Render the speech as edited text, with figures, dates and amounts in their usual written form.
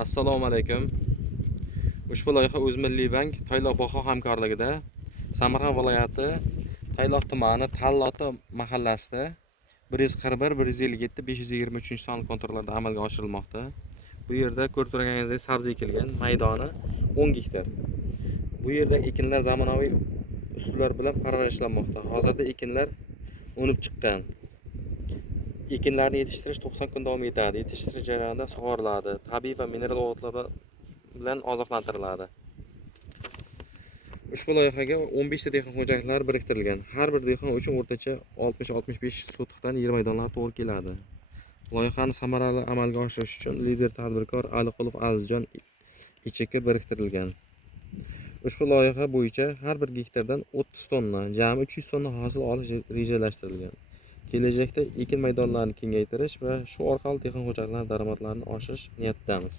Assalomu alaykum. Ushbu loyiha O'zmilliy bank Tayloq Baho hamkorligida Samarqand viloyati Tayloq tumani Talloti mahallasida 141, 157, 523 son konturlarda amalga oshirilmoqda. Bu yerda ko'rib turganingizdek sabzi ekilgan, maydoni 10 gektar. Bu yerda ekinlar zamonaviy usullar bilan parvarishlanmoqda. Hozirda ekinlar unib chiqqan. Ekinlarni yetishtirish 90 kun davom etadi. Yetishtirish jarayonida sug'oriladi. Tabiiy va mineral o'g'itlar bilan oziqlantiriladi. Ushbu loyihaga 15 ta dehqon xo'jaliklari biriktirilgan. Har bir dehqon uchun o'rtacha 60-65 sotixdan yer maydonlari to'g'ri keladi. Loyihani samarali amalga oshirish uchun lider tadbirkor Aliqulov Azizjon IChK biriktirilgan. Ushbu loyiha bo'yicha har bir gektardan 30 tonna, jami 300 tonna hosil olish rejalashtirilgan. Kelajakda ekin maydonlarini kengaytirish va shu orqali dehqon xo'jaliklari daromadlarini oshirish niyatidamiz.